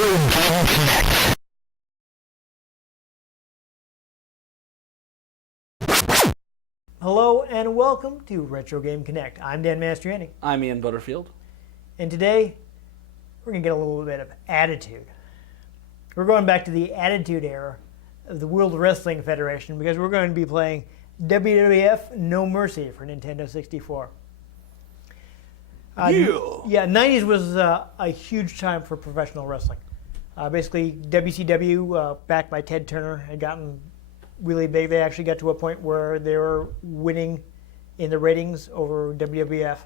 Game Connect. Hello and welcome to Retro Game Connect. I'm Dan Mastriani. I'm Ian Butterfield. And today, we're going to get a little bit of attitude. We're going back to the Attitude Era of the World Wrestling Federation because we're going to be playing WWF No Mercy for Nintendo 64. Yeah, 90s was a huge time for professional wrestling. Basically, WCW, backed by Ted Turner, had gotten really big. They actually got to a point where they were winning in the ratings over WWF.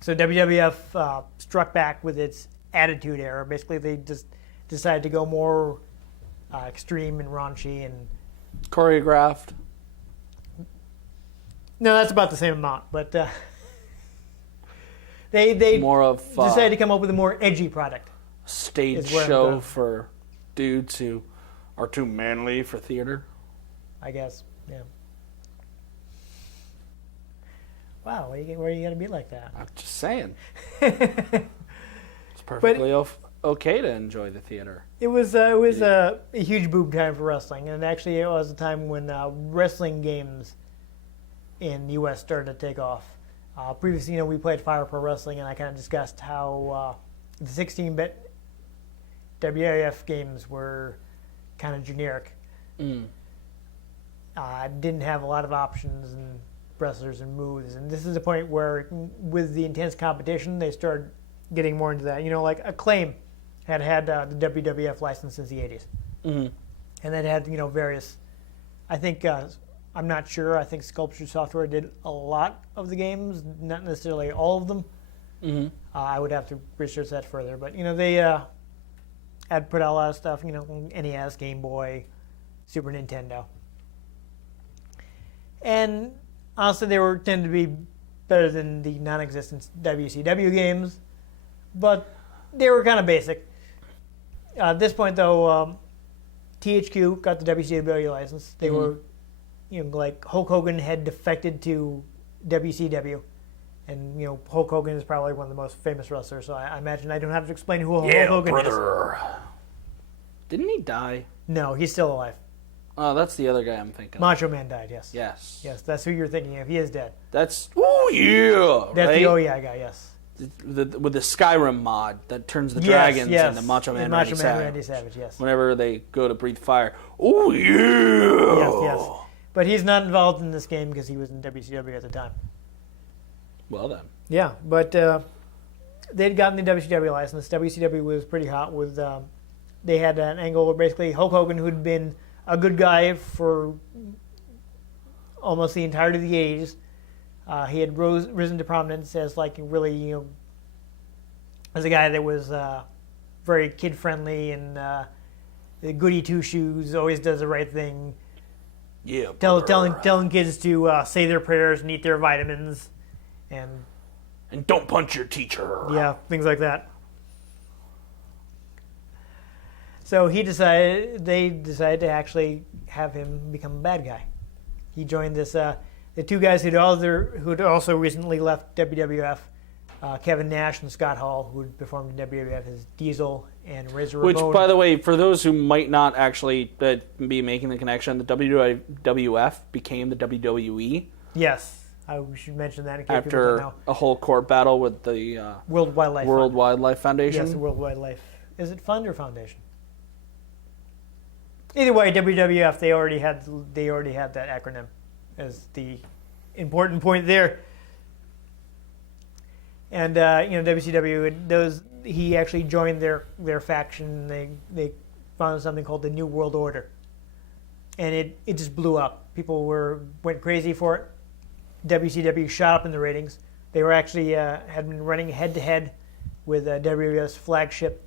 So WWF struck back with its Attitude Era. Basically, they just decided to go more extreme and raunchy and Choreographed. No, that's about the same amount, but they More of decided to come up with a more edgy product. stage is where I'm show going. for dudes who are too manly for theater. I guess, yeah. Wow, why are you gonna be like that? I'm just saying. It's perfectly okay to enjoy the theater. It was a huge boom time for wrestling, and actually it was a time when wrestling games in the U.S. started to take off. Previously, we played Fire Pro Wrestling, and I kind of discussed how the 16-bit WWF games were kind of generic. Didn't have a lot of options and wrestlers and moves, and this is the point where, with the intense competition, they started getting more into that. Like Acclaim had the WWF license since the 80s, and then had various. I think I'm not sure. I think Sculpture Software did a lot of the games, not necessarily all of them. I would have to research that further, but they had put out a lot of stuff. NES, Game Boy, Super Nintendo, and honestly, they tended to be better than the non-existent WCW games, but they were kind of basic. At this point, though, THQ got the WCW license. They were, like Hulk Hogan had defected to WCW, and Hulk Hogan is probably one of the most famous wrestlers. So I imagine I don't have to explain who Hulk Hogan is. Didn't he die? No, he's still alive. Oh, that's the other guy I'm thinking of. Macho Man died. Yes. Yes. That's who you're thinking of. He is dead. That's, oh yeah, That's right? the oh yeah guy. Yes. With the Skyrim mod that turns the dragons into Macho Man, Randy Savage. Yes. Whenever they go to breathe fire. Oh yeah. Yes. But he's not involved in this game because he was in WCW at the time. Well then. Yeah, but they'd gotten the WCW license. WCW was pretty hot with. They had an angle where basically Hulk Hogan, who'd been a good guy for almost the entirety of the 80s, he had risen to prominence as really, as a guy that was very kid friendly and the goody two shoes, always does the right thing. Yeah. Telling kids to say their prayers and eat their vitamins, and don't punch your teacher. Yeah, things like that. So they decided to actually have him become a bad guy. He joined this. The two guys who'd also recently left WWF, Kevin Nash and Scott Hall, who'd performed in WWF as Diesel and Razor Ramon. Which, by the way, for those who might not actually be making the connection, the WWF became the WWE. Yes, we should mention that in case people don't after know. a whole court battle with the World Wildlife Foundation. Yes, the World Wildlife. Is it fund or foundation? Either way, WWF they already had that acronym as the important point there. And WCW, he actually joined their faction. They founded something called the New World Order, and it just blew up. People went crazy for it. WCW shot up in the ratings. They were actually had been running head to head with WWF's flagship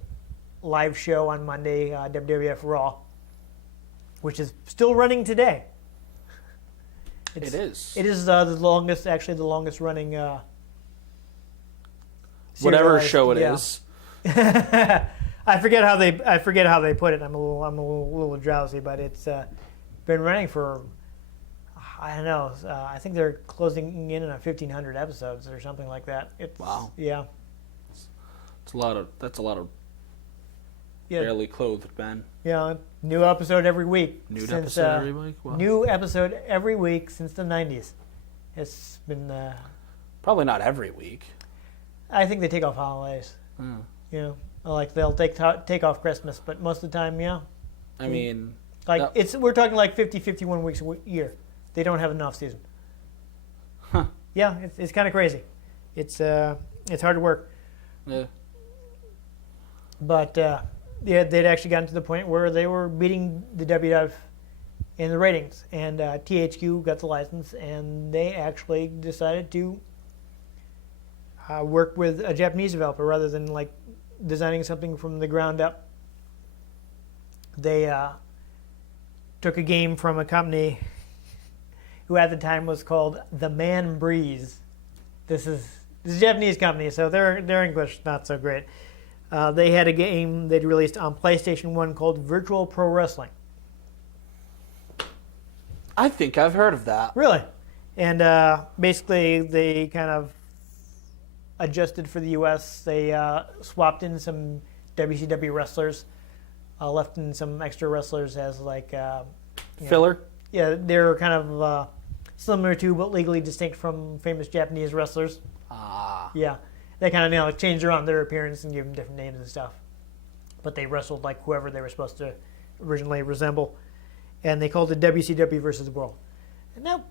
live show on Monday, WWF Raw, which is still running today. It is. It is the longest running. Whatever show it is. I forget how they put it. I'm a little drowsy, but it's been running for I don't know. I think they're closing in on 1,500 episodes or something like that. Wow. Yeah. That's a lot of Yeah. Barely clothed men. Yeah, new episode every week. New since, episode every week? Wow. New episode every week since the 90s. It's been... Probably not every week. I think they take off holidays. Hmm. You know, like they'll take off Christmas, but most of the time, yeah. I mean... Like, we're talking like 50, 51 weeks a year. They don't have an off season. Huh. Yeah, it's kind of crazy. It's hard to work. Yeah. But yeah, they'd actually gotten to the point where they were beating the WWF in the ratings, and THQ got the license, and they actually decided to work with a Japanese developer rather than like designing something from the ground up. They took a game from a company who at the time was called The Man Breeze. This is a Japanese company, so their English not so great. They had a game they'd released on PlayStation 1 called Virtual Pro Wrestling. I think I've heard of that. Really? And basically they kind of adjusted for the U.S. They swapped in some WCW wrestlers, left in some extra wrestlers as like... Filler? Yeah, they're kind of similar to but legally distinct from famous Japanese wrestlers. Ah. Yeah. They kind of changed around their appearance and gave them different names and stuff. But they wrestled like whoever they were supposed to originally resemble. And they called it WCW versus the World. And that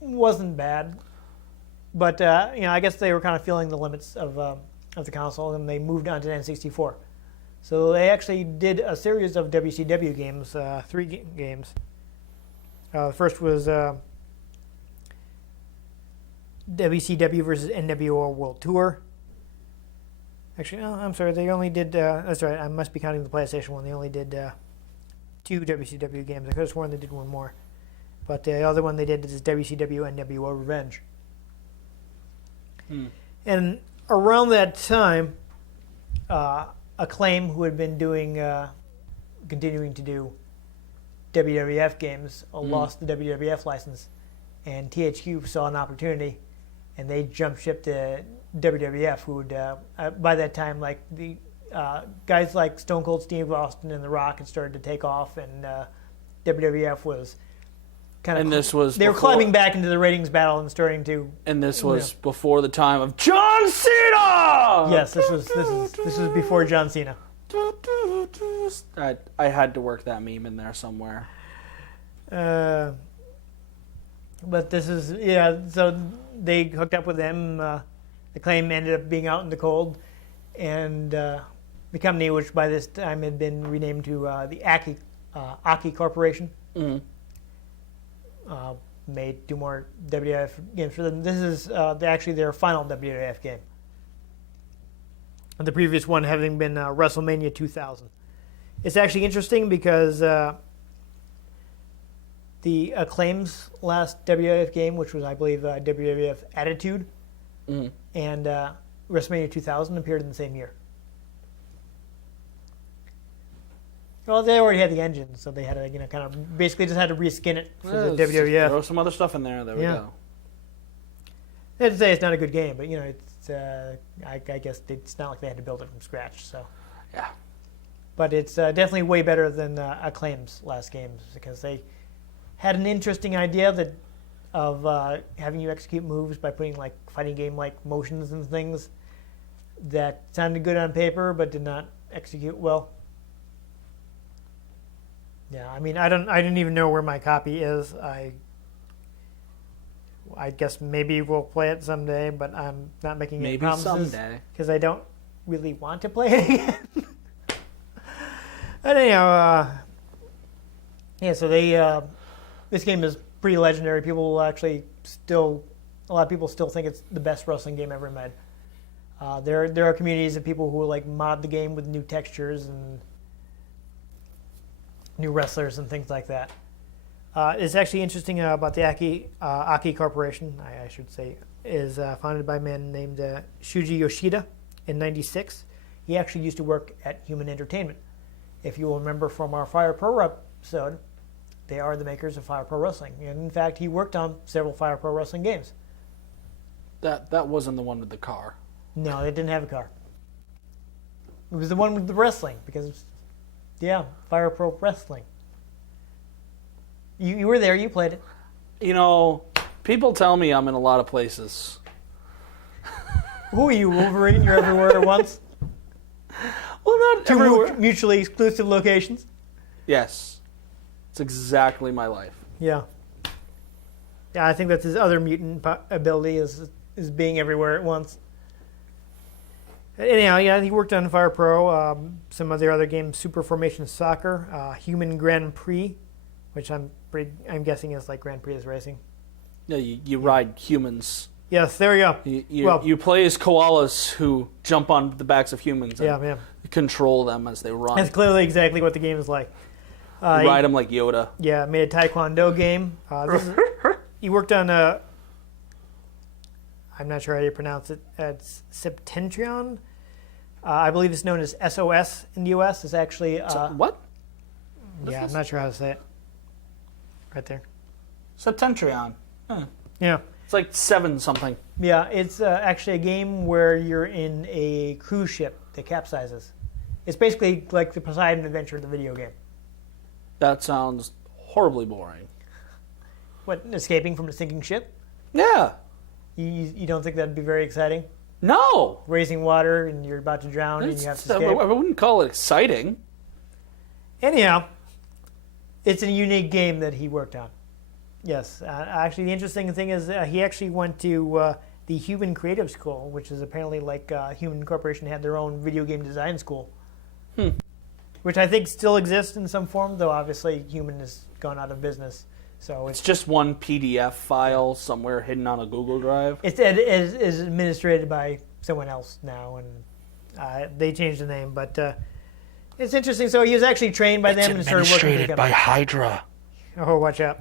wasn't bad. But, I guess they were kind of feeling the limits of the console, and they moved on to N64. So they actually did a series of WCW games, 3 games. The first was WCW versus NWO World Tour. Actually, no, I'm sorry. They only did... that's right. I must be counting the PlayStation one. They only did 2 WCW games. I could have sworn they did one more. But the other one they did is WCW NWO Revenge. Hmm. And around that time, Acclaim, who had been doing... continuing to do WWF games, lost the WWF license. And THQ saw an opportunity, and they jumped ship to WWF, who would, by that time, like the guys like Stone Cold Steve Austin and The Rock had started to take off, and WWF was kind of... And this was They were climbing back into the ratings battle and starting to... And this was before the time of John Cena! Yes, this was before John Cena. I had to work that meme in there somewhere. But this is, so they hooked up with them. The claim ended up being out in the cold. And the company, which by this time had been renamed to the Aki Corporation, made 2 more WWF games for them. This is actually their final WWF game. The previous one having been WrestleMania 2000. It's actually interesting because the Acclaim's last WWF game, which was, I believe, WWF Attitude, and WrestleMania 2000 appeared in the same year. Well, they already had the engine, so they had to, kind of basically just had to reskin it for the WWF. Throw some other stuff in there. There we go. I had to say it's not a good game, but it's I guess it's not like they had to build it from scratch. So yeah, but it's definitely way better than Acclaim's last games because they had an interesting idea of having you execute moves by putting like fighting game like motions and things that sounded good on paper but did not execute well. Yeah, I mean I didn't even know where my copy is. I guess maybe we'll play it someday, but I'm not making any promises because I don't really want to play it again. But anyhow, so this game is pretty legendary. People will actually a lot of people still think it's the best wrestling game ever made. There are communities of people who will like mod the game with new textures and new wrestlers and things like that. It's actually interesting about the Aki Corporation, I should say, is founded by a man named Shuji Yoshida in '96. He actually used to work at Human Entertainment. If you will remember from our Fire Pro episode, they are the makers of Fire Pro Wrestling. And in fact, he worked on several Fire Pro Wrestling games. That wasn't the one with the car. No, they didn't have a car. It was the one with the wrestling, because Yeah, Fire Pro Wrestling. You were there. You played it. You know, people tell me I'm in a lot of places. Who are you, Wolverine? You're everywhere at once. Well, not Two everywhere. mutually exclusive locations. Yes. It's exactly my life. Yeah. Yeah, I think that's his other mutant ability is being everywhere at once. Anyhow, yeah, he worked on Fire Pro, some of their other games, Super Formation Soccer, Human Grand Prix, which I'm guessing is like Grand Prix is racing. Yeah, you ride humans. Yes, there we go. You play as koalas who jump on the backs of humans and control them as they run. That's clearly exactly what the game is like. Ride them like Yoda. Yeah, made a Taekwondo game. He worked on I'm not sure how you pronounce it. It's Septentrion. I believe it's known as SOS in the U.S. It's actually... what? Yeah, I'm not sure how to say it. Right there. Septentrion. Yeah. It's like 7 something. Yeah, it's actually a game where you're in a cruise ship that capsizes. It's basically like the Poseidon Adventure, the video game. That sounds horribly boring. What, escaping from a sinking ship? Yeah. You don't think that'd be very exciting? No. Raising water and you're about to drown and you have to escape? I wouldn't call it exciting. Anyhow, it's a unique game that he worked on. Yes. Actually, the interesting thing is he actually went to the Human Creative School, which is apparently like Human Corporation had their own video game design school. Which I think still exists in some form, though obviously Human has gone out of business. So it's just one PDF file somewhere hidden on a Google Drive. It is administrated by someone else now, and they changed the name. But it's interesting. So he was actually trained by them and started working together. Administrated by Hydra. Oh, watch out.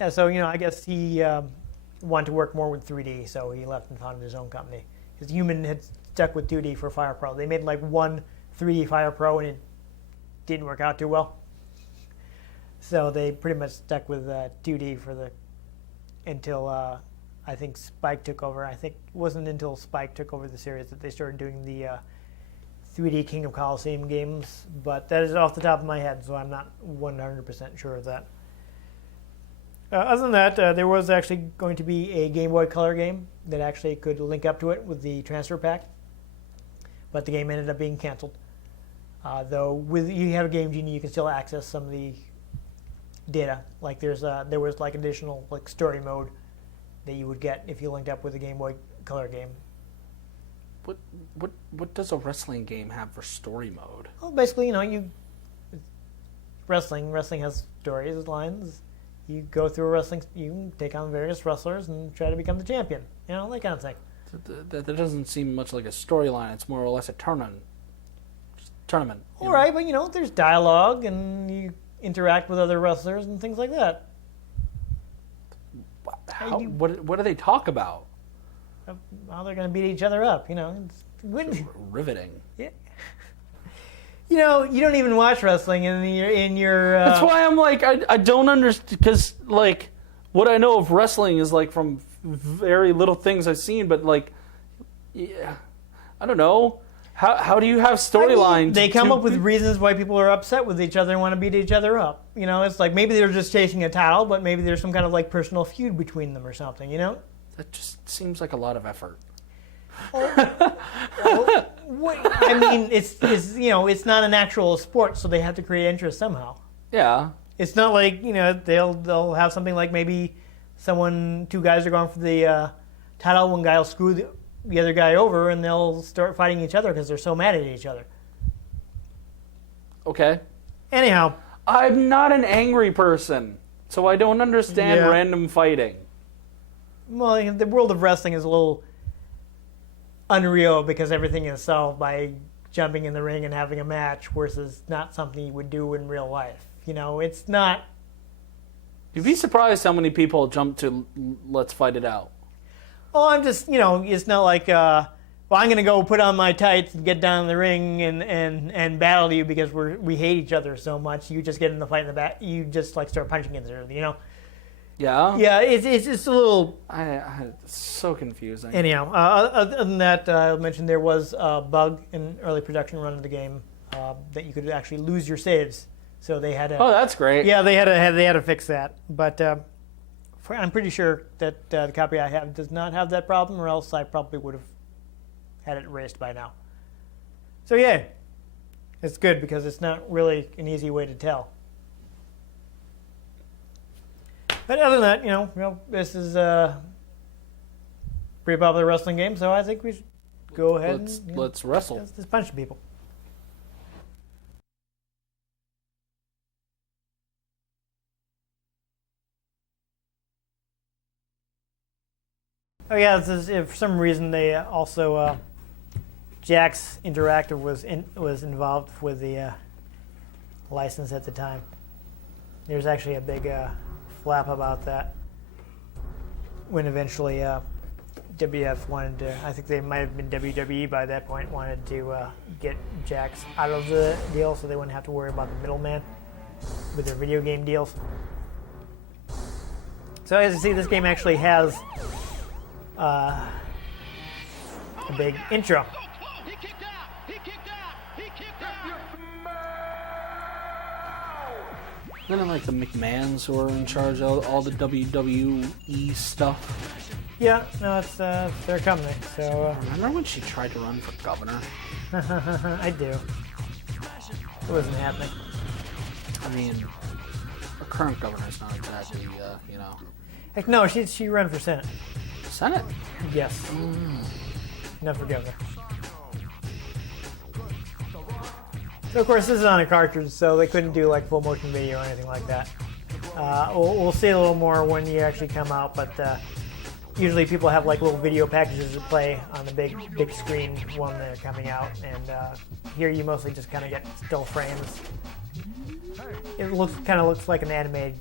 Yeah, so, I guess he wanted to work more with 3D, so he left and founded his own company. Because Human had stuck with 2D for Fire Pro. They made like one 3D Fire Pro, and it didn't work out too well. So they pretty much stuck with 2D until I think Spike took over. I think it wasn't until Spike took over the series that they started doing the 3D King of Colosseum games. But that is off the top of my head, so I'm not 100% sure of that. Other than that, there was actually going to be a Game Boy Color game that actually could link up to it with the transfer pack. But the game ended up being canceled. Though with you have a Game Genie, you can still access some of the data. Like there was like additional like story mode that you would get if you linked up with a Game Boy Color game. What does a wrestling game have for story mode? Well, basically, wrestling has stories, lines. You go through you take on various wrestlers and try to become the champion. That kind of thing. That doesn't seem much like a storyline. It's more or less a tournament. All right, but there's dialogue and you interact with other wrestlers and things like that. What do they talk about? How they're going to beat each other up, It's riveting. Yeah. You don't even watch wrestling in your. That's why I'm like I don't understand, because like what I know of wrestling is like from very little things I've seen, but like yeah, I don't know. How do you have storylines? They come up with reasons why people are upset with each other and want to beat each other up. It's like maybe they're just chasing a title, but maybe there's some kind of like personal feud between them or something. That just seems like a lot of effort. It's not an actual sport, so they have to create interest somehow. Yeah. It's not like they'll have something like maybe two guys are going for the title. One guy will screw the other guy over, and they'll start fighting each other because they're so mad at each other. Okay. Anyhow, I'm not an angry person, so I don't understand random fighting. Well, the world of wrestling is a little unreal because everything is solved by jumping in the ring and having a match versus not something you would do in real life. It's not... You'd be surprised how many people jump to let's fight it out. Oh, I'm just, it's not like, I'm going to go put on my tights and get down in the ring and battle you because we hate each other so much. You just get in the fight in the back. You just, start punching each other, Yeah, Yeah, it's just a little. It's so confusing. Anyhow, other than that, I mentioned there was a bug in early production run of the game that you could actually lose your saves. So they had to. Oh, that's great. Yeah, they had to fix that. But I'm pretty sure that the copy I have does not have that problem, or else I probably would have had it erased by now. So yeah, it's good because it's not really an easy way to tell. But other than that, you know, this is a pretty popular wrestling game, so I think we should go ahead let's wrestle. Let's punch some people. Oh yeah, if for some reason they also Jax Interactive was involved with the license at the time. There's actually a big flap about that when eventually WWF wanted to, I think they might have been WWE by that point, wanted to get Jax out of the deal so they wouldn't have to worry about the middleman with their video game deals. So as you see, this game actually has a big intro. Isn't it like the McMahons who are in charge of all the WWE stuff? Yeah, no, it's their company. So remember when she tried to run for governor? I do. It wasn't happening. I mean, our current governor's not exactly, you know. Heck, no, she ran for Senate. Senate? Yes. Not for governor. So of course this is on a cartridge, so they couldn't do like full motion video or anything like that. We'll see a little more when you actually come out, but usually people have like little video packages to play on the big screen when they're coming out, and here you mostly just kind of get still frames. It kind of looks like an animated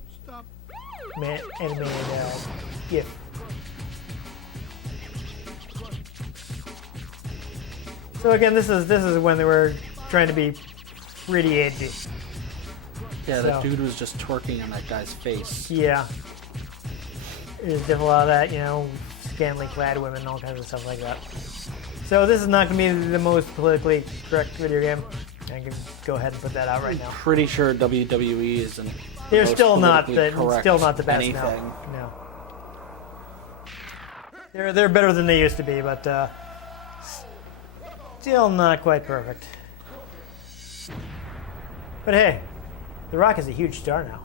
GIF. So again, this is when they were trying to be pretty edgy. Yeah, that dude was just twerking on that guy's face. Yeah. There's definitely a lot of that, you know, scantily clad women, all kinds of stuff like that. So this is not going to be the most politically correct video game. I can go ahead and put that out right now. Pretty sure WWE isn't. They're still not the best anything. now. No. They're better than they used to be, but still not quite perfect. But hey, The Rock is a huge star now.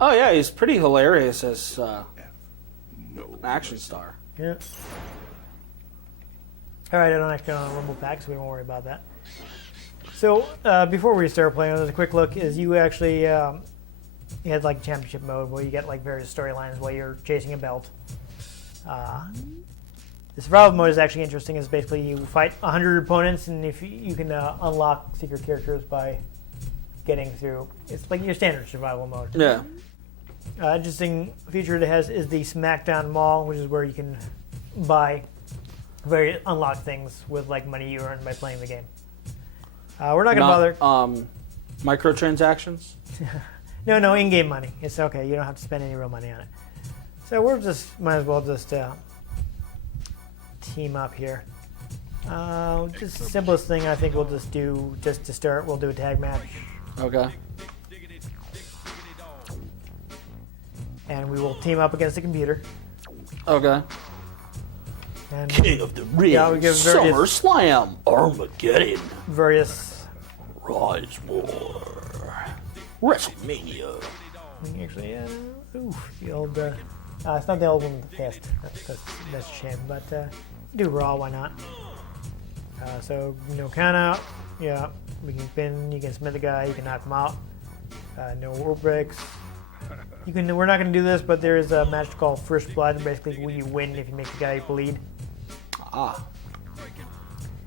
Oh yeah, he's pretty hilarious as an action star. Yeah. All right, I don't actually own a Rumble Pack, so we won't worry about that. So before we start playing, there's a quick look. Is you actually you had like championship mode where you get like various storylines while you're chasing a belt. The survival mode is actually interesting. It's basically you fight 100 opponents, and if you can unlock secret characters by getting through. It's like your standard survival mode. Yeah. Interesting feature it has is the SmackDown Mall, which is where you can buy unlock things with like money you earn by playing the game. We're not gonna bother. Microtransactions? No, in-game money. It's okay. You don't have to spend any real money on it. So we're just might as well just team up here. Just the simplest thing I think we'll just do just to start. We'll do a tag match. Okay. And we will team up against the computer. Okay. And King of the Ring, we give SummerSlam, Armageddon, various Rise War, WrestleMania. Actually, the old. It's not the old one with the fist. That's a shame. But do Raw, why not? So count out. Yeah, we can pin. You can submit the guy. You can knock him out. No rule breaks. You can. We're not going to do this, but there is a match called First Blood. Basically, when you win if you make the guy bleed. Ah.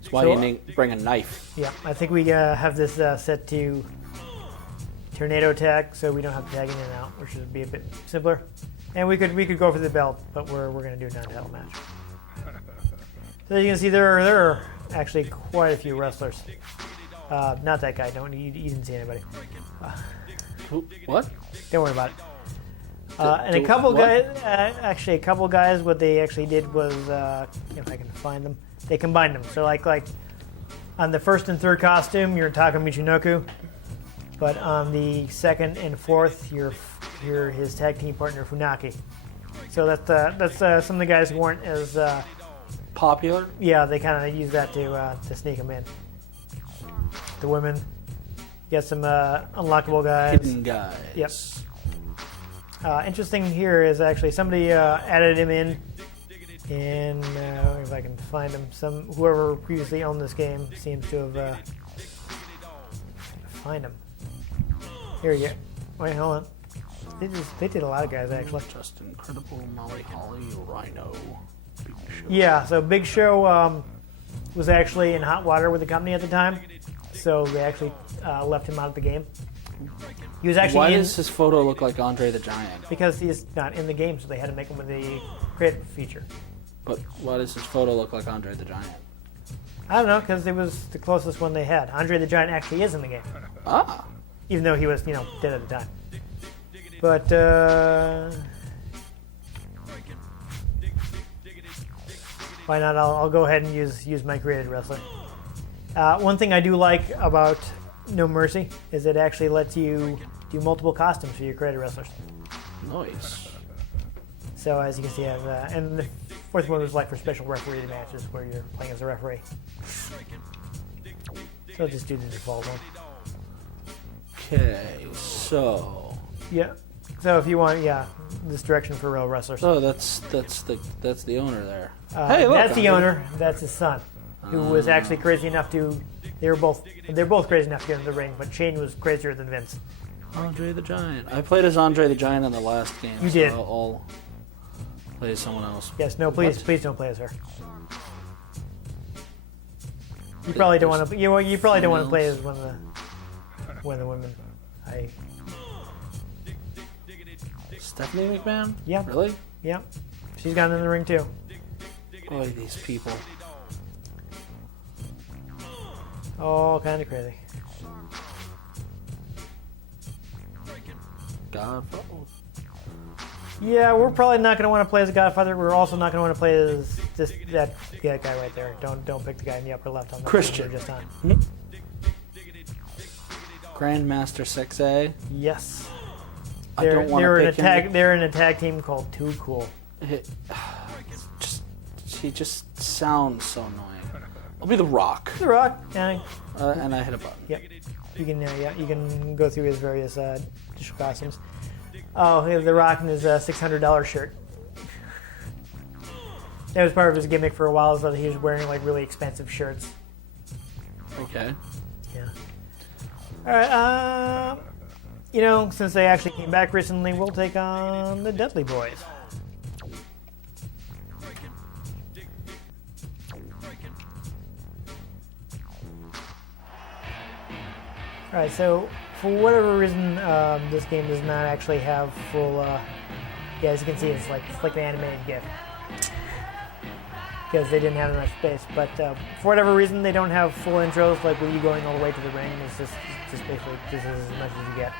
That's why you didn't bring a knife. Yeah, I think we have this set to tornado tag, so we don't have to tag in and out, which would be a bit simpler. And we could go for the belt, but we're going to do a non-title match. So you can see there are actually quite a few wrestlers. Not that guy. You didn't see anybody. What? Don't worry about it. And a couple guys, what they actually did was, if I can find them, they combined them. So like on the first and third costume, you're Taka Michinoku, but on the second and fourth, you're his tag team partner Funaki. So that's some of the guys who weren't as popular. Yeah, they kind of use that to sneak them in. The women, you got some unlockable guys. Hidden guys. Yep. Interesting here is actually somebody added him in, and if I can find him, whoever previously owned this game seems to have find him. Here you go. Wait, hold on. They did a lot of guys actually. Just Incredible, Molly Holly, Rhino, Big Show. Yeah, so Big Show was actually in hot water with the company at the time, so they actually left him out of the game. He was actually Why does his photo look like Andre the Giant? Because he's not in the game, so they had to make him with the creative feature. But why does his photo look like Andre the Giant? I don't know, because it was the closest one they had. Andre the Giant actually is in the game. Ah. Even though he was, dead at the time. But, why not? I'll go ahead and use my created wrestler. One thing I do like about No Mercy is it actually lets you do multiple costumes for your created wrestlers. Nice. So as you can see, I have, and the fourth one was like for special referee matches where you're playing as a referee. So I'll just do the default one. Okay, so. Yeah. So if you want, this direction for real wrestlers. Oh, that's the owner there. Hey, look, that's the owner. That's his son, who was actually crazy enough to. They're both crazy enough to get in the ring, but Shane was crazier than Vince. Andre the Giant. I played as Andre the Giant in the last game. You did. I'll play as someone else. Yes. No. Please don't play as her. You probably don't want to. You probably don't want to play as one of the women. Stephanie McMahon? Yeah. Really? Yeah. She's gotten in the ring too. Boy, these people. Oh, kind of crazy. Godfather. Yeah, we're probably not going to want to play as a Godfather. We're also not going to want to play as just that guy right there. Don't pick the guy in the upper left on the Christian. Just on. Grandmaster 6A. Yes. I don't want to pick him. They're in a tag team called Too Cool. He just sounds so annoying. I'll be The Rock. The Rock. Yeah. And I hit a button. Yep. You can go through his various additional costumes. Oh, The Rock in his $600 shirt. That was part of his gimmick for a while, is that he was wearing like really expensive shirts. Okay. Yeah. All right. Since they actually came back recently, we'll take on the Dudley Boys. All right. So for whatever reason, this game does not actually have full. As you can see, it's like the animated GIF. Because they didn't have enough space, but for whatever reason, they don't have full intros. Like with you going all the way to the ring, it's just basically this is as much as you get.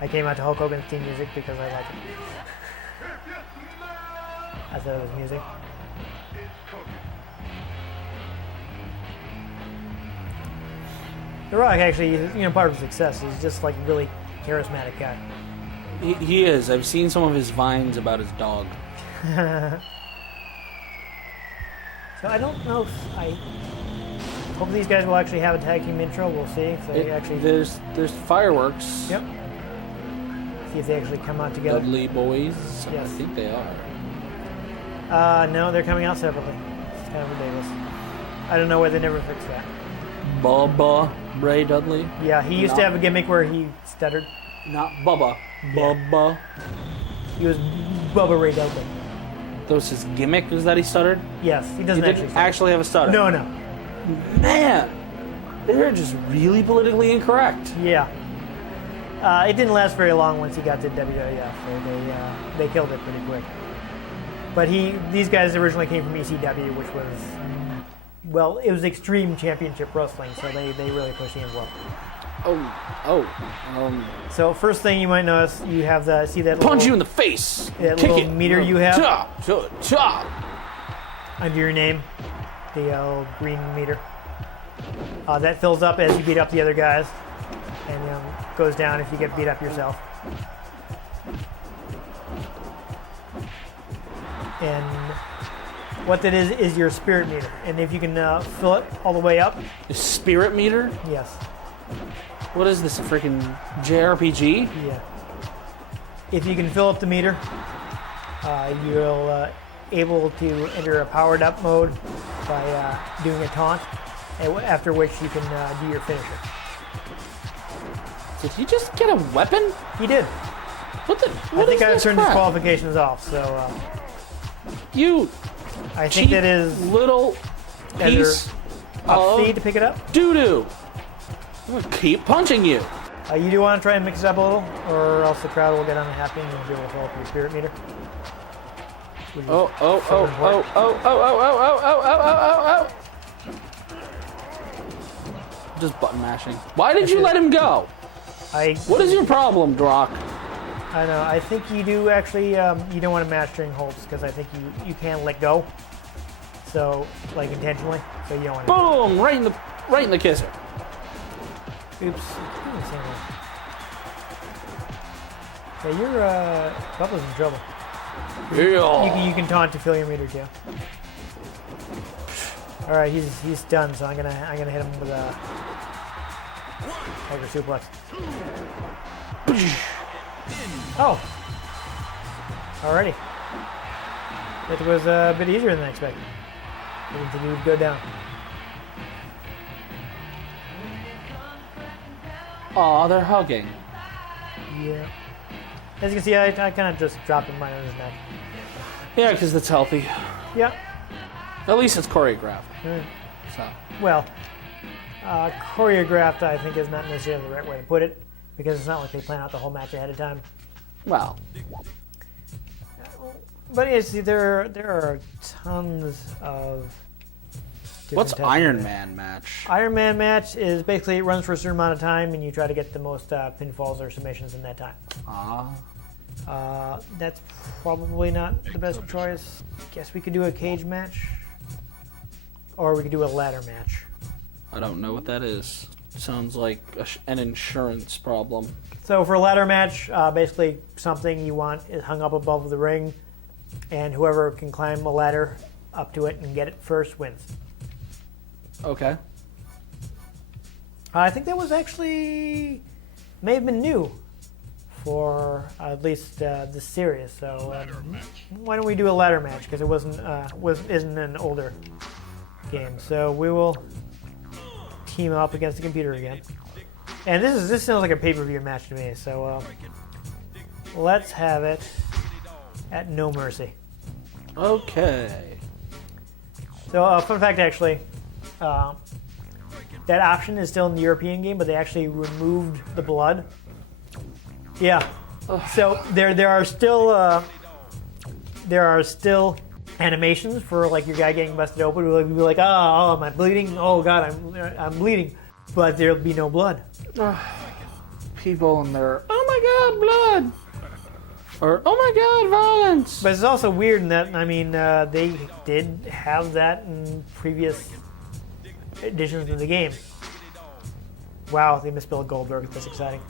I came out to Hulk Hogan's theme music because I like it. I thought it was music. The Rock actually, part of his success. He's just like a really charismatic guy. He is. I've seen some of his vines about his dog. So I don't know if I hope these guys will actually have a tag team intro. We'll see if they actually. There's fireworks. Yep. See if they actually come out together. Dudley Boys. Yes. I think they are. No, they're coming out separately. It's kind of ridiculous. I don't know why they never fixed that. Bubba Ray Dudley. Yeah, he used to have a gimmick where he stuttered. Not Bubba. Yeah. Bubba. He was Bubba Ray Dudley. That was his gimmick, was that he stuttered? Yes, he doesn't He didn't actually have a stutter. No. Man, they're just really politically incorrect. Yeah. It didn't last very long once he got to WWF, so they killed it pretty quick. But these guys originally came from ECW, which was, it was Extreme Championship Wrestling, so they really pushed the envelope. So first thing you might notice, you have see that Punch little, you in the face. that Kick little it. meter you have Chop. under your name, the little green meter. That fills up as you beat up the other guys, and goes down if you get beat up yourself. And what that is your spirit meter, and if you can fill it all the way up. A spirit meter? Yes. What is this, a freaking JRPG? Yeah. If you can fill up the meter, you'll able to enter a powered up mode by doing a taunt, after which you can do your finisher. Did he just get a weapon? He did. What I think I've turned his qualifications off, so You I think that is little piece up C of to pick it up. doo-doo. I'm gonna keep punching you. You do want to try and mix it up a little, or else the crowd will get unhappy and you'll be able to fill up your spirit meter. Oh. Just button mashing. Why did you let him go? What is your problem, Drock? I know. I think you do actually. You don't want to mash during holds because I think you can let go. So, like intentionally. So you don't want to. Boom! Right in the kisser. Oops. Yeah, your Bubba's in trouble. Yeah. You can taunt to fill your meter too. All right, he's done. So I'm gonna hit him with a tiger suplex. Oh. Alrighty. It was a bit easier than I expected. I didn't think he would go down. Aw, they're hugging. Yeah. As you can see, I kind of just dropped him right on his neck. Yeah, because it's healthy. Yeah. At least it's choreographed. So. Well, choreographed, I think, is not necessarily the right way to put it, because it's not like they plan out the whole match ahead of time. Well. But there are tons of. What's Iron Man match? Iron Man match is basically it runs for a certain amount of time, and you try to get the most pinfalls or submissions in that time. That's probably not the best choice. Guess we could do a cage match, or we could do a ladder match. I don't know what that is. Sounds like an insurance problem. So for a ladder match, basically something you want is hung up above the ring, and whoever can climb a ladder up to it and get it first wins. Okay. I think that was actually may have been new for at least this series. So why don't we do a ladder match, because it isn't an older game. So we will team up against the computer again. And this sounds like a pay-per-view match to me. So let's have it at No Mercy. Okay. So fun fact, actually. That option is still in the European game, but they actually removed the blood. Yeah. So there are still animations for like your guy getting busted open. We'll be like, oh, am I bleeding? Oh God, I'm bleeding, but there'll be no blood. People in there. Oh my God, blood. Or oh my God, violence. But it's also weird in that they did have that in previous editions of the game. Wow, they misspelled Goldberg. That's exciting.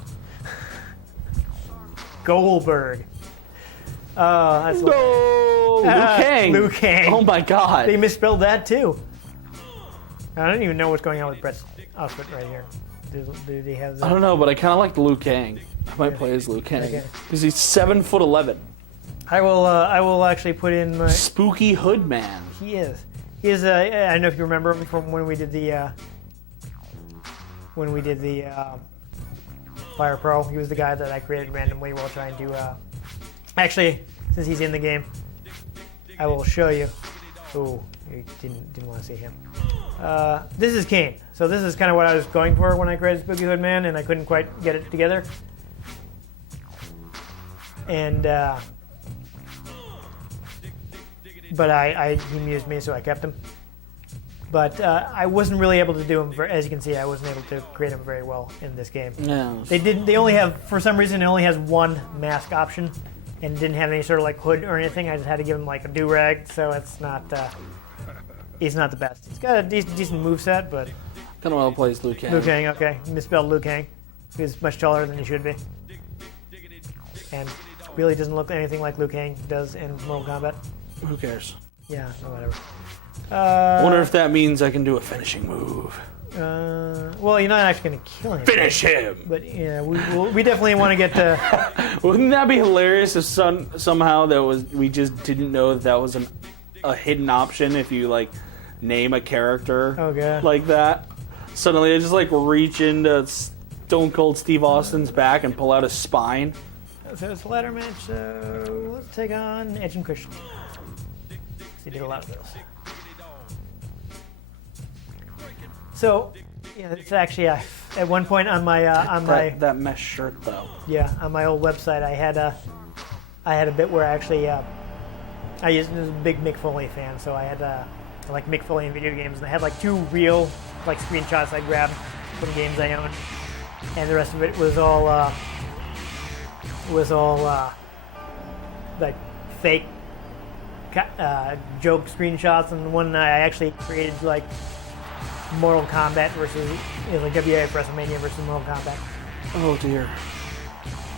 Goldberg. That's No, Liu Kang. Liu Kang. Oh my God. They misspelled that too. I don't even know what's going on with Brett's outfit right here. Do they have that? I don't know, but I kind of like Liu Kang. I might play as Liu Kang because he's 7'11". I will actually put in. Spooky Hood Man. He is. He is. I don't know if you remember him from when we did the. Fire Pro. He was the guy that I created randomly while trying to. Actually, since he's in the game, I will show you. Oh, you didn't want to see him. This is Kane. So this is kind of what I was going for when I created Spooky Hood Man, and I couldn't quite get it together. And but he amused me, so I kept him. But I wasn't really able to do them. As you can see, I wasn't able to create them very well in this game. Yeah. They didn't. They only have, for some reason, it only has one mask option, and didn't have any sort of like hood or anything. I just had to give him like a do rag, so it's not. He's not the best. He's got a decent moveset, but. Kind of want to play as Liu Kang. Liu Kang, okay, misspelled Liu Kang. He's much taller than he should be, and really doesn't look anything like Liu Kang does in Mortal Kombat. Who cares? Yeah, whatever. Wonder if that means I can do a finishing move. Well, you're not actually going to kill him. Finish him! But yeah, we definitely want to get to. Wouldn't that be hilarious if somehow we just didn't know that was a hidden option if you like name a character like that? Suddenly I just like reach into Stone Cold Steve Austin's back and pull out his spine. So it's a ladder match, so let's take on Edge and Christian. So he did a lot of those. So, yeah, it's actually at one point on my that mesh shirt though. Yeah, on my old website, I had a bit where I actually I was a big Mick Foley fan, so I had I like Mick Foley in video games, and I had like 2 real like screenshots I grabbed from games I owned, and the rest of it was all like fake joke screenshots, and one I actually created like Mortal Kombat versus like WWF WrestleMania versus Mortal Kombat. Oh dear.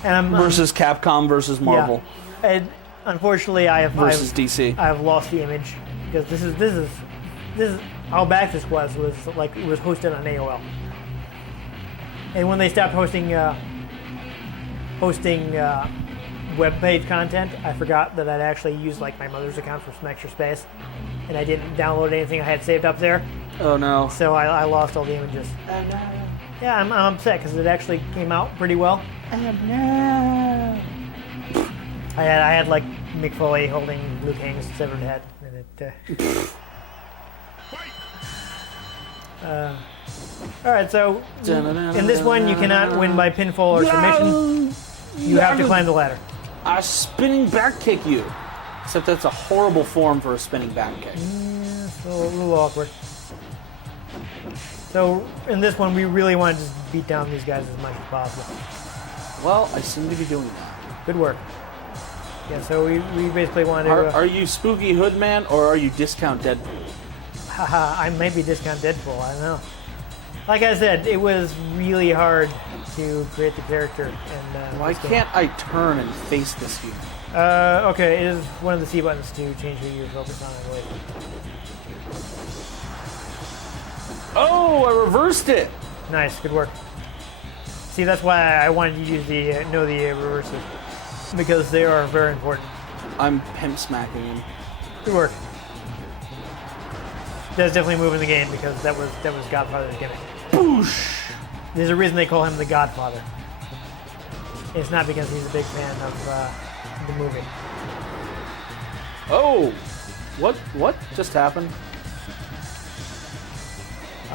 And versus Capcom versus Marvel. Yeah. And unfortunately, versus DC. I have lost the image because this is how back this was like it was hosted on AOL. And when they stopped hosting web page content, I forgot that I'd actually used like my mother's account for some extra space, and I didn't download anything I had saved up there. Oh no! So I lost all the images. Oh no! Yeah, I'm upset because it actually came out pretty well. Oh no! I had like Mick Foley holding Liu Kang's severed head, and it. All right, so in this one you cannot win by pinfall or submission. You have to climb the ladder. I spinning back kick you. Except that's a horrible form for a spinning back kick. Yeah, it's a little awkward. So in this one, we really want to just beat down these guys as much as possible. Well, I seem to be doing that. Good work. Yeah, so we basically want to... Are you Spooky Hoodman or are you Discount Deadpool? Haha, I might be Discount Deadpool, I don't know. Like I said, it was really hard to create the character. And why can't I turn and face this human? Okay, it is one of the C buttons to change who you focus on, I believe. Oh, I reversed it! Nice, good work. See, that's why I wanted you to use the reverses, because they are very important. I'm pimp smacking him. Good work. That's definitely moving the game because that was Godfather's gimmick. Boosh! There's a reason they call him the Godfather. It's not because he's a big fan of the movie. Oh, what just happened?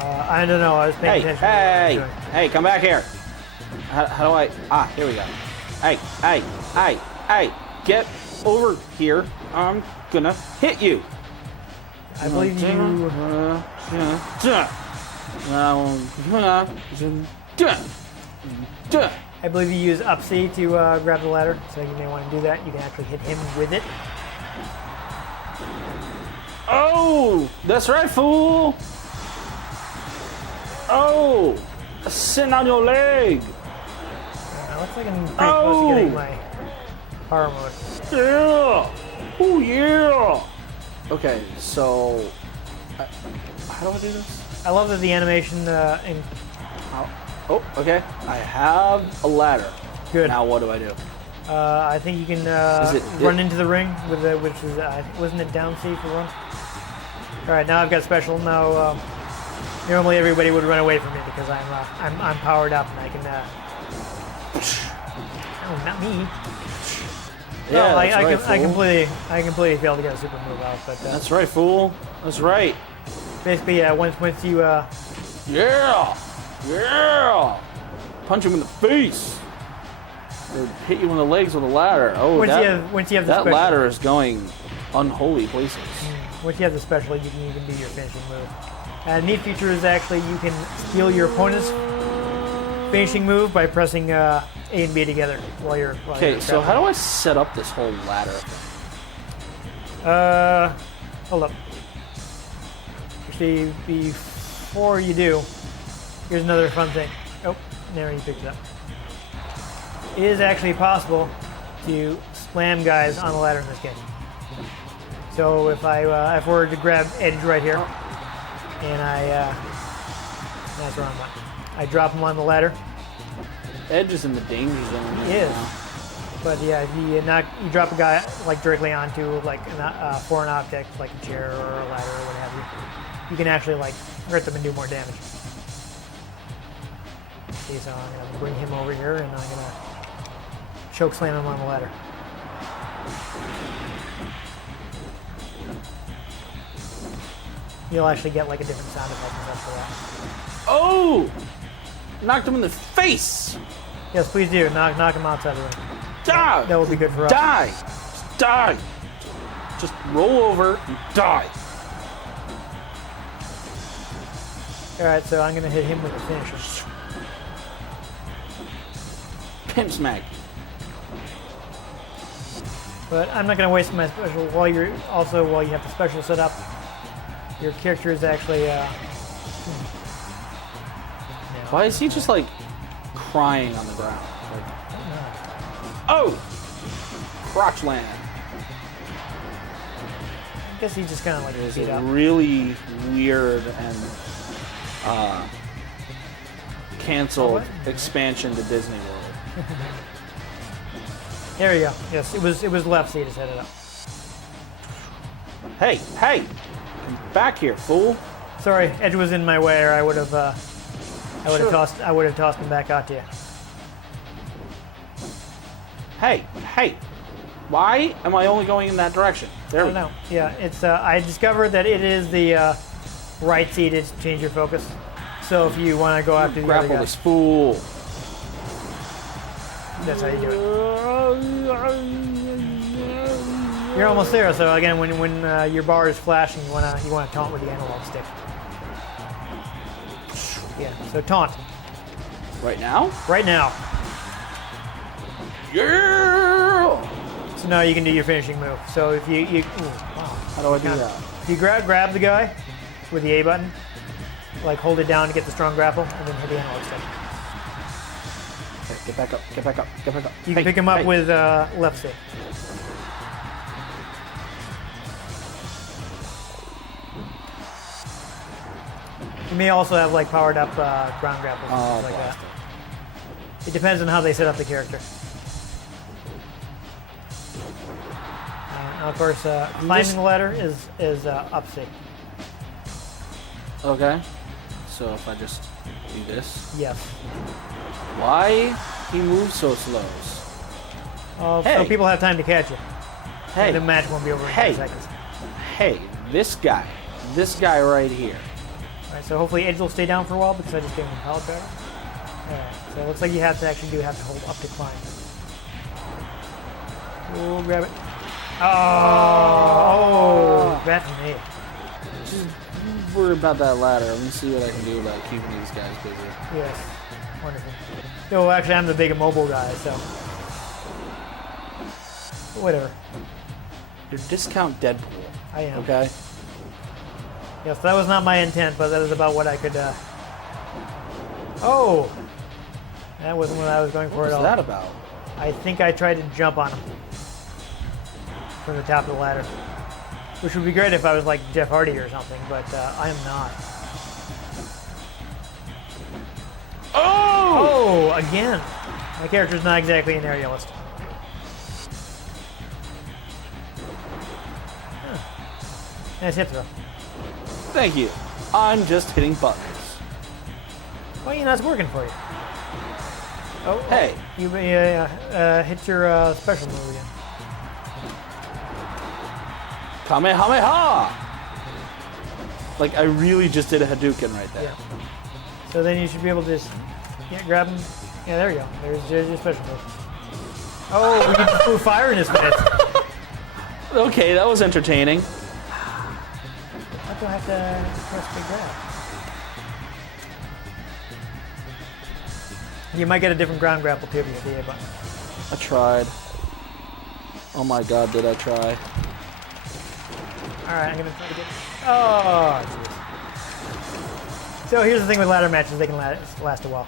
I don't know. I was paying attention. Hey, come back here. How do I? Here we go. Hey, get over here. I'm gonna hit you. I believe you. I believe you use up C to grab the ladder, so you may want to do that. You can actually hit him with it. Oh, that's right, fool. Oh, sitting on your leg. Looks like I'm pretty close to getting my power mode. Yeah. Oh yeah. Okay, so how do I do this? I love that the animation in. Oh, okay. I have a ladder. Good. Now what do I do? I think you can run into the ring with which is wasn't it down C for run? All right, now I've got special. Now normally everybody would run away from me because I'm powered up and I can. Oh, not me. Yeah, no, I completely failed to get a super move out, but that's right, fool. That's right. Basically, once you yeah, punch him in the face, or hit you in the legs with a ladder. Oh, once you have the that special, ladder is going unholy places. Once you have the special, you can even do your finishing move. A neat feature is actually you can steal your opponent's finishing move by pressing A and B together while you're. Okay, so how do I set up this whole ladder thing? Hold up. Actually, before you do, here's another fun thing. Oh, there you picked it up. It is actually possible to slam guys on the ladder in this game. So if I were to grab Edge right here, and that's the wrong one. I drop him on the ladder. Edge is in the danger zone. He is. But yeah, if you drop a guy like directly onto like a foreign object, like a chair or a ladder or what have you, you can actually like hurt them and do more damage. Okay, so I'm gonna bring him over here and I'm gonna choke slam him on the ladder. You'll actually get like a different sound effect and stuff for that. Oh! Knocked him in the face! Yes, please do. Knock him outside the ring. Die! That would be good for us. Die! Just die! Just roll over and die. Alright, so I'm gonna hit him with the finisher. Pimp smack. But I'm not gonna waste my special while you have the special set up. Your character is actually Why is he just like crying on the ground? Like, oh! Crotch land. I guess he just kind of like It's beat a up. really weird and canceled expansion to Disney World. There you go. Yes, it was left, so you just set it up. Hey! Come back here, fool! Sorry, Edge was in my way, or I would have tossed him back out to you. Hey! Why am I only going in that direction? There I we don't go. know. Yeah, it's. I discovered that it is the right C to change your focus. So if you want to go after the other Grapple guy, this fool. that's how you do it. You're almost there. So again, when your bar is flashing, you want to taunt with the analog stick. Yeah. So taunt Right now? right now. Yeah! So now you can do your finishing move. So if you ooh, wow. How do I do Now, that? if you grab the guy with the A button, like hold it down to get the strong grapple, and then hit the analog stick. Okay, get back up. You can pick him up with left stick. You may also have like powered up ground grapples and Oh, stuff like that. blast It depends on how they set up the character. Now of course, climbing the ladder is up C. Okay. So if I just do this. Yes. Why he moves so slow? So Hey. people have time to catch you. Hey. The match won't be over in Hey. 10 seconds. Hey, this guy right here. Alright, so hopefully Edge will stay down for a while because I just gave him a pallet driver. Alright, so it looks like you have to hold up to climb. Oh, grab it. Oh, that's me. Just worry about that ladder. Let me see what I can do about keeping these guys busy. Yes, wonderful. No, actually, I'm the big immobile guy, so whatever. You're discount Deadpool. I am. Okay. Yes, that was not my intent, but that is about what I could. Oh, that wasn't what I was going for What at is all. that about? I think I tried to jump on him from the top of the ladder, which would be great if I was like Jeff Hardy or something, but I am not. Oh, again. My character's not exactly an aerialist. Huh. Nice hit throw. Thank you. I'm just hitting buttons. Well, you know, it's working for you. Oh, Hey. You hit your special move again. Kamehameha! Like, I really just did a Hadouken right there. Yeah. So then you should be able to just grab him. Yeah, there you go. There's your special move. Oh, we can throw fire in his face. Okay, that was entertaining. Why do I have to press big grab? You might get a different ground grapple too if you hit the A button. I tried. Oh my god, did I try? Alright, I'm gonna try to get. Oh, jeez. So here's the thing with ladder matches, they can last a while.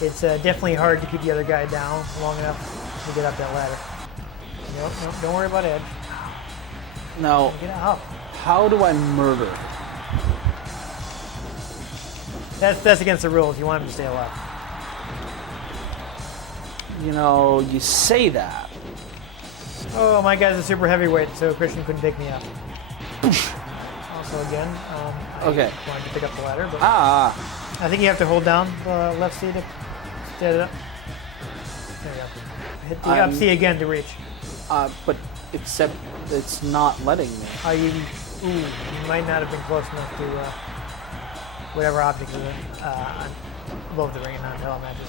It's definitely hard to keep the other guy down long enough to get up that ladder. Nope, don't worry about edge. Now, Get up. how do I murder? That's against the rules. You want him to stay alive. You know, you say that. Oh, my guy's a super heavyweight, so Christian couldn't pick me up. Also, again, I Okay. wanted to pick up the ladder, but Ah, I think you have to hold down the left C to stand it up. There you go. Hit the up C again to reach. but except it's not letting me. You might not have been close enough to whatever object is above the ring in non-title matches.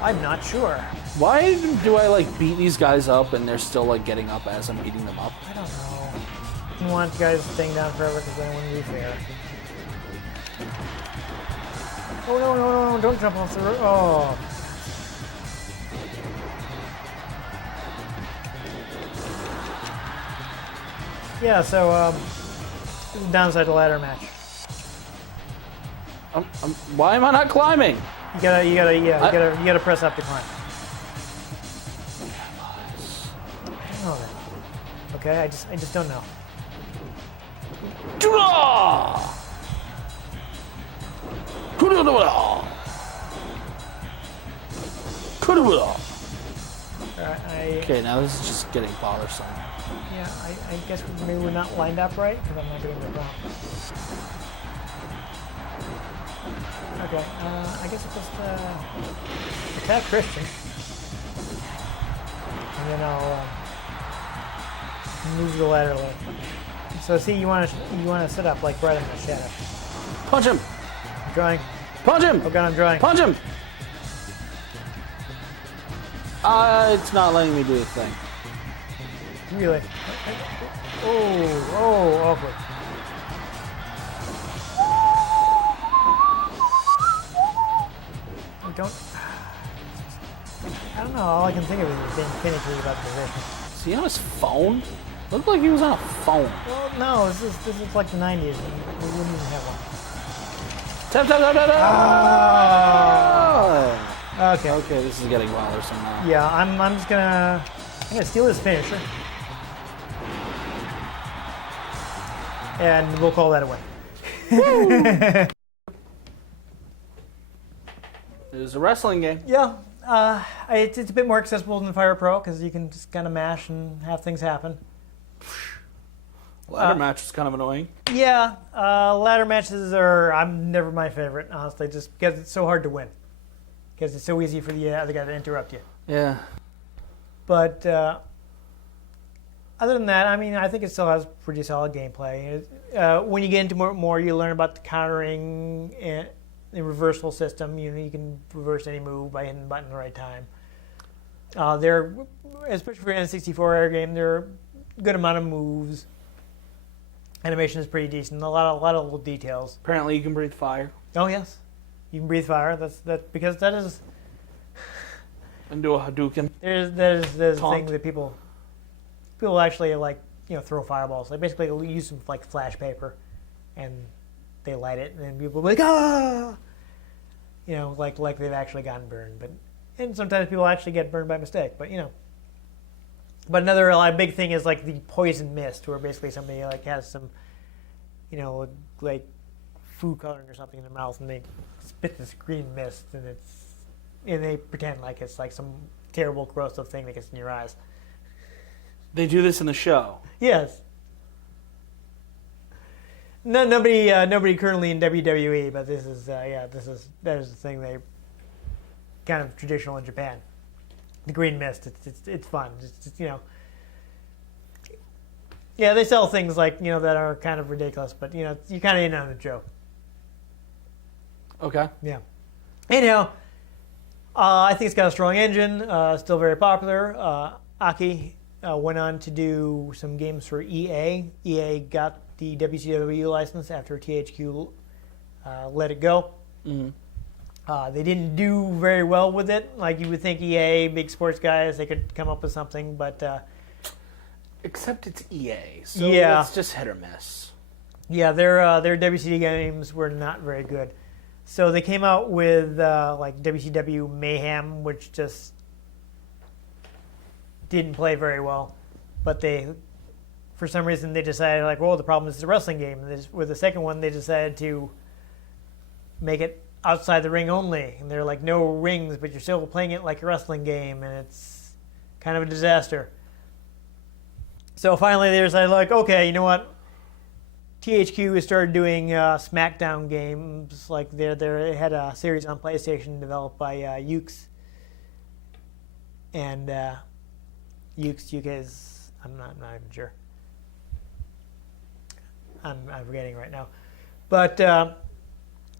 I'm not sure. Why do I like beat these guys up and they're still like getting up as I'm beating them up? I don't know. I didn't want you guys staying down forever because I wouldn't be fair. Oh, no, don't jump off the roof. Oh. Yeah, so, this is the downside to ladder match. Why am I not climbing? You gotta press up to climb. I don't know that. Okay, I just don't know. Okay, now this is just getting bothersome. Yeah, I guess maybe we're not lined up right because I'm not getting the prompt. Okay, I guess I'll just attack Christian, and then I'll move the ladder a little. So see, you want to set up like right in the shadow. Punch him! I'm drawing. Punch him! Oh god, I'm drawing. Punch him! It's not letting me do a thing. Really? Oh, awkward. I don't know. All I can think of is being finicky about the position. Is he on his phone? Looked like he was on a phone. Well, no. This is like the '90s. We wouldn't even have one. Tap, tap, tap, tap, tap. Ah! Okay. Okay, this is getting bothersome now. Yeah, I'm just gonna steal his finisher, and we'll call that away. It was a wrestling game. Yeah, it's a bit more accessible than Fire Pro because you can just kind of mash and have things happen. Ladder match was kind of annoying. Yeah, ladder matches I'm never my favorite, honestly, just because it's so hard to win. Because it's so easy for the other guy to interrupt you. Yeah. But other than that, I mean, I think it still has pretty solid gameplay. When you get into more, you learn about the countering and the reversal system. You can reverse any move by hitting the button at the right time. There, especially for an N64 era game, there are a good amount of moves. Animation is pretty decent. A lot of little details. Apparently, you can breathe fire. Oh yes, you can breathe fire. That because that is. And do a Hadouken. There's a thing that people actually throw fireballs. They basically use some like flash paper, and they light it, and then people are like like they've actually gotten burned. And sometimes people actually get burned by mistake. But But another big thing is like the poison mist, where basically somebody like has some, like food coloring or something in their mouth, and they spit this green mist, and they pretend like it's like some terrible corrosive thing that gets in your eyes. They do this in the show. Yes. No, nobody currently in WWE, but that is the thing they kind of traditional in Japan. The green mist, it's fun. Yeah, they sell things like that are kind of ridiculous, but you kind of in on the joke. Okay. Yeah. Anyhow, I think it's got a strong engine. Still very popular. Aki went on to do some games for EA. EA got the WCW license after THQ let it go. Mm-hmm. They didn't do very well with it. Like you would think EA, big sports guys, they could come up with something, but Except it's EA, so Yeah. it's just hit or miss. yeah, their WCW games were not very good. So they came out with like WCW Mayhem, which just didn't play very well. But for some reason, they decided like, well, the problem is it's a wrestling game. And with the second one, they decided to make it outside the ring only, and they're like no rings, but you're still playing it like a wrestling game, and it's kind of a disaster. So finally they decided like, okay, you know what, THQ has started doing SmackDown games. Like they had a series on PlayStation developed by Ukes, and Ukes is I'm not even sure, I'm forgetting right now, but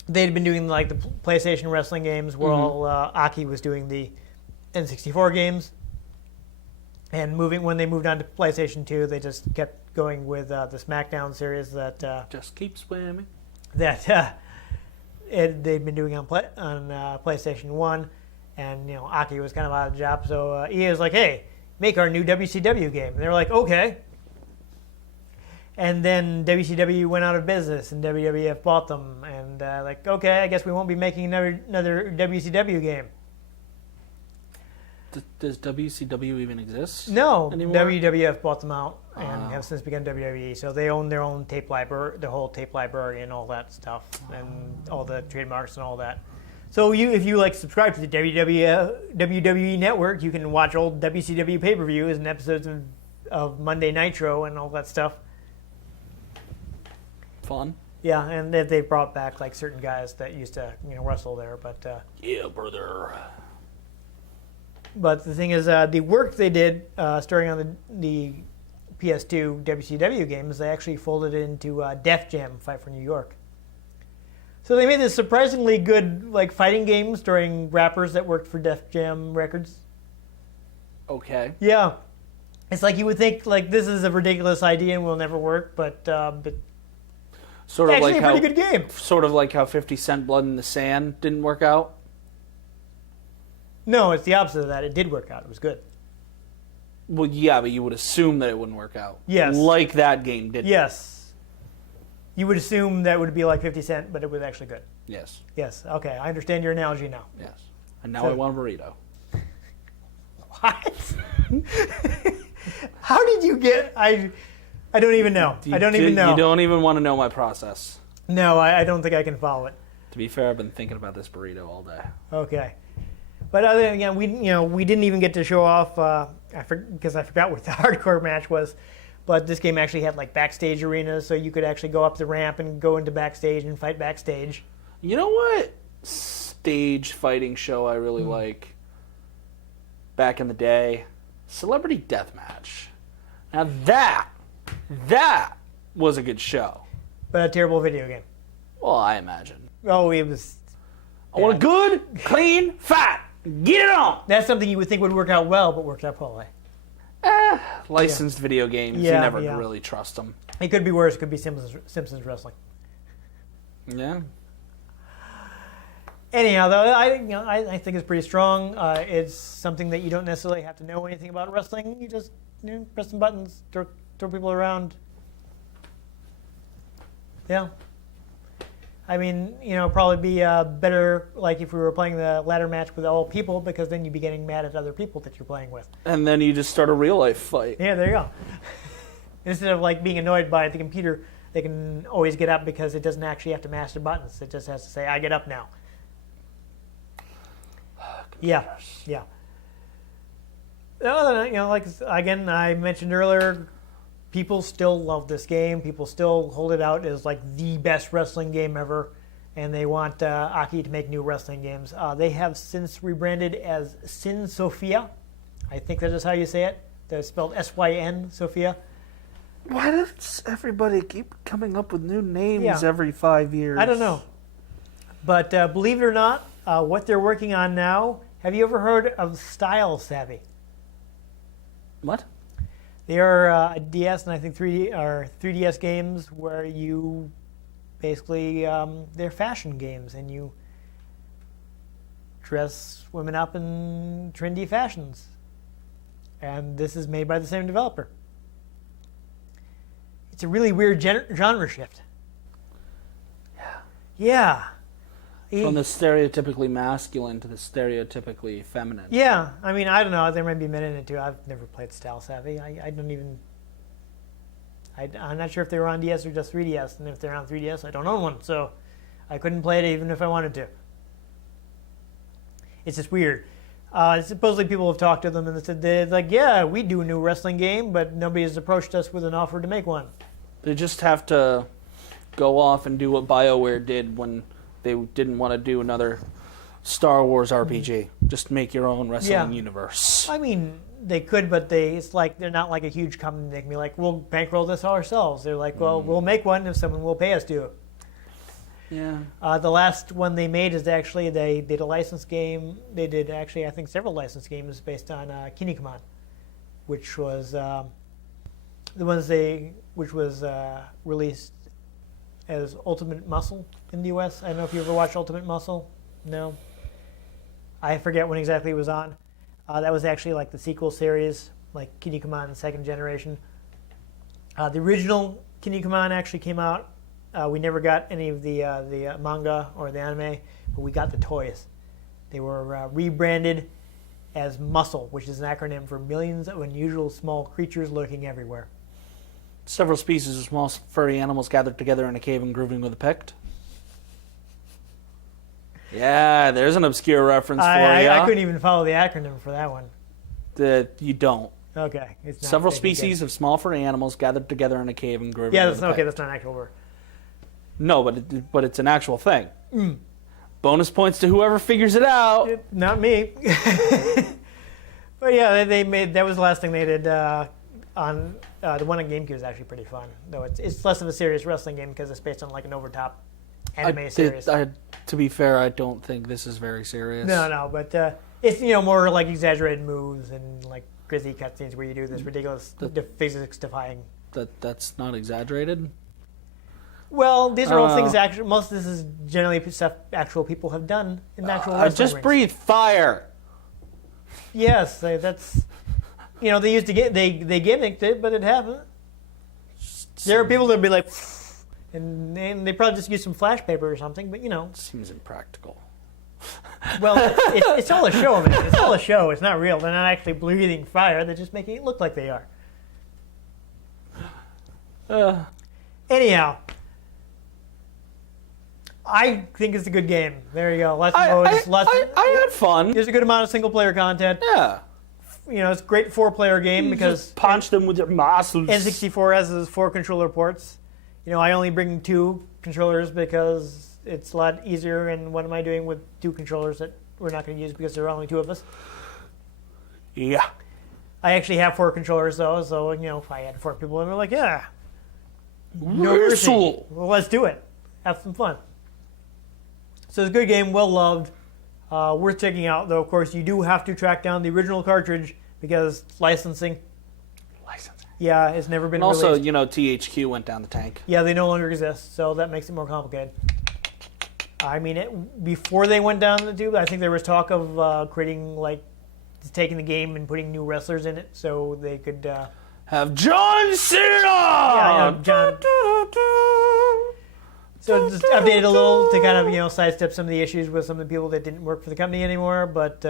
they'd been doing like the PlayStation wrestling games, while Aki was doing the N64 games. And when they moved on to PlayStation 2, they just kept going with the SmackDown series that Just keep swimming. they'd been doing on PlayStation 1. And Aki was kind of out of the job, so EA was like, "Hey, make our new WCW game." And they were like, "Okay." And then WCW went out of business, and WWF bought them. And like, okay, I guess we won't be making another WCW game. Does WCW even exist? No, anymore? WWF bought them out and have since become WWE. So they own their own tape library, the whole tape library, and all that stuff, and all the trademarks and all that. So if you like subscribe to the WWE Network, you can watch old WCW pay-per-views and episodes of Monday Nitro and all that stuff. Fun. Yeah, and they brought back like certain guys that used to wrestle there, but Yeah, brother. the thing is, the work they did starting on the PS2 WCW games, they actually folded it into Def Jam Fight for New York. So they made this surprisingly good like fighting game starring rappers that worked for Def Jam Records. Okay. Yeah, it's like you would think like this is a ridiculous idea and will never work, but Sort of actually like a pretty good game. Sort of like how 50 Cent Blood in the Sand didn't work out. No, it's the opposite of that. It did work out. It was good. Well, yeah, but you would assume that it wouldn't work out. Yes. Like that game did. Yes. You would assume that would be like 50 Cent, but it was actually good. Yes. Yes. Okay, I understand your analogy now. Yes. And now So- I want a burrito. What? How did you get? I don't even know. I don't even know. You don't even want to know my process. No, I don't think I can follow it. To be fair, I've been thinking about this burrito all day. Okay. But other than again, we didn't even get to show off because I forgot what the hardcore match was. But this game actually had like backstage arenas, so you could actually go up the ramp and go into backstage and fight backstage. You know what stage fighting show I really like back in the day? Celebrity Deathmatch. Now that was a good show. But a terrible video game. Well, I imagine. Oh, it was. I want a good, clean fight. Get it on. That's something you would think would work out well, but worked out poorly. Licensed video games, Yeah, you never yeah. really trust them. It could be worse. It could be Simpsons wrestling. Yeah. Anyhow, though, I think it's pretty strong. It's something that you don't necessarily have to know anything about wrestling. You just press some buttons, throw people around. Yeah. I mean, probably be better like if we were playing the ladder match with all people, because then you'd be getting mad at other people that you're playing with. And then you just start a real life fight. Yeah, there you go. Instead of like being annoyed by the computer, they can always get up because it doesn't actually have to mash buttons. It just has to say, "I get up now." Yeah. Like again, I mentioned earlier, people still love this game. People still hold it out as like the best wrestling game ever, and they want Aki to make new wrestling games. They have since rebranded as Sin Sophia. I think that is how you say it. They're spelled S-Y-N, Sophia. Why does everybody keep coming up with new names Yeah. every 5 years? I don't know. But believe it or not, what they're working on now, have you ever heard of Style Savvy? What? They are DS and I think 3DS games where you basically they're fashion games, and you dress women up in trendy fashions. And this is made by the same developer. It's a really weird genre shift. Yeah. From the stereotypically masculine to the stereotypically feminine. Yeah, I mean, I don't know. There might be men in it too. I've never played Style Savvy. I don't even. I'm not sure if they were on DS or just 3DS, and if they're on 3DS, I don't own one, so I couldn't play it even if I wanted to. It's just weird. Supposedly people have talked to them and they said they're like, yeah, we do a new wrestling game, but nobody has approached us with an offer to make one. They just have to go off and do what BioWare did when they didn't want to do another Star Wars RPG. Just make your own wrestling universe. I mean, they could, but it's like they're not like a huge company. They can be like, we'll bankroll this ourselves. They're like, well, we'll make one if someone will pay us to it. Yeah. The last one they made is actually they did a licensed game. They did actually, I think, several licensed games based on Kinnikuman, which was which was released as Ultimate Muscle in the U.S. I don't know if you ever watched Ultimate Muscle. No. I forget when exactly it was on. That was actually like the sequel series, like Kinnikuman second generation. The original Kinnikuman actually came out. We never got any of the manga or the anime, but we got the toys. They were rebranded as Muscle, which is an acronym for Millions of Unusual Small Creatures Lurking Everywhere. Several species of small furry animals gathered together in a cave and grooving with a pict. Yeah, there's an obscure reference for you. I couldn't even follow the acronym for that one. You don't. Okay. It's not Several species of small furry animals gathered together in a cave and grooving with a pict. Okay, that's not an actual word. No, but it's an actual thing. Bonus points to whoever figures it out. Not me. But yeah, they made that was the last thing they did on the one on GameCube is actually pretty fun. Though it's less of a serious wrestling game because it's based on like an overtop anime series. To be fair, I don't think this is very serious. No, but it's more like exaggerated moves and like gritty cutscenes where you do this ridiculous physics-defying. That's not exaggerated. Well, these are all things actually. Most of this is generally stuff actual people have done in actual wrestling just rings. breathe fire. Yes, that's. They used to they gimmicked it, but it happened. There are people that would be like, and they probably just use some flash paper or something, but Seems impractical. Well, it's all a show, man. It's all a show. It's not real. They're not actually breathing fire. They're just making it look like they are. Anyhow. I think it's a good game. There you go. I had fun. There's a good amount of single-player content. Yeah. It's a great four-player game because just punch them with your muscles. N64 has those 4 controller ports. I only bring 2 controllers because it's a lot easier. And what am I doing with 2 controllers that we're not going to use because there are only 2 of us? Yeah. I actually have 4 controllers though, so if I had 4 people, and they're like, yeah, no mercy. Well, let's do it. Have some fun. So it's a good game, well loved, worth checking out. Though of course you do have to track down the original cartridge because licensing. Yeah, it's never been. And also, released. THQ went down the tank. Yeah, they no longer exist, so that makes it more complicated. I mean, before they went down the tube, I think there was talk of creating taking the game and putting new wrestlers in it, so they could have John Cena. Yeah, John. So just updated a little to kind of sidestep some of the issues with some of the people that didn't work for the company anymore, but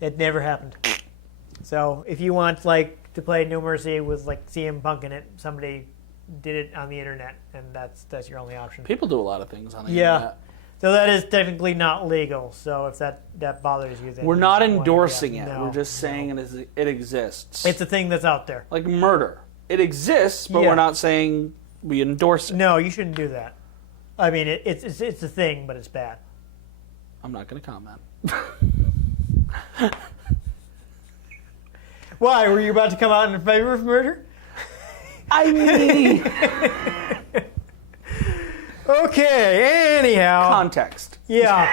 it never happened. So if you want to play No Mercy with CM Punk in it, somebody did it on the internet, and that's your only option. People do a lot of things on the internet. So that is technically not legal. So if that bothers you, then we're not endorsing it. No, we're just saying it exists. It's a thing that's out there. Like murder, it exists, but we're not saying we endorse it. No, you shouldn't do that. I mean, it's a thing, but it's bad. I'm not going to comment. Why? Were you about to come out in favor of murder? I mean... Okay, anyhow. Context. Yeah.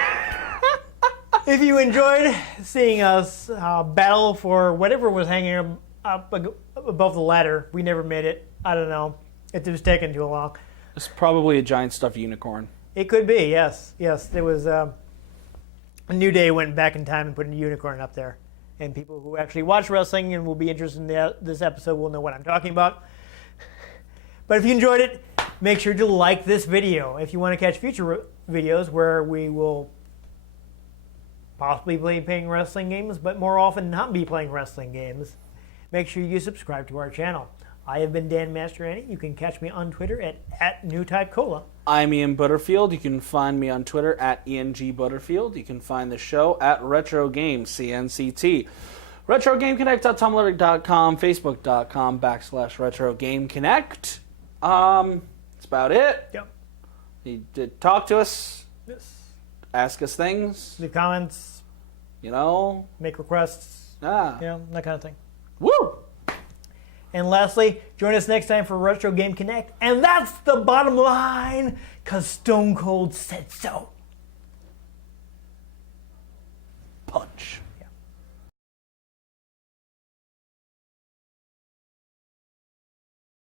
If you enjoyed seeing us battle for whatever was hanging up above the ladder, we never made it. I don't know. It was taking too long. It's probably a giant stuffed unicorn. It could be, yes. Yes, there was a New Day went back in time and put a unicorn up there. And people who actually watch wrestling and will be interested in this episode will know what I'm talking about. But if you enjoyed it, make sure to like this video. If you want to catch future videos where we will possibly be playing wrestling games, but more often not be playing wrestling games, make sure you subscribe to our channel. I have been Dan Mastriani. You can catch me on Twitter at NewTypeCola. I'm Ian Butterfield. You can find me on Twitter at ENG You can find the show at Retro Game, CNCT. RetroGameConnect.tumblr.com, Facebook.com/RetroGameConnect. That's about it. Yep. You did talk to us. Yes. Ask us things. Leave comments. You know. Make requests. Ah. You know, that kind of thing. Woo! And lastly, join us next time for Retro Game Connect. And that's the bottom line, because Stone Cold said so. Punch.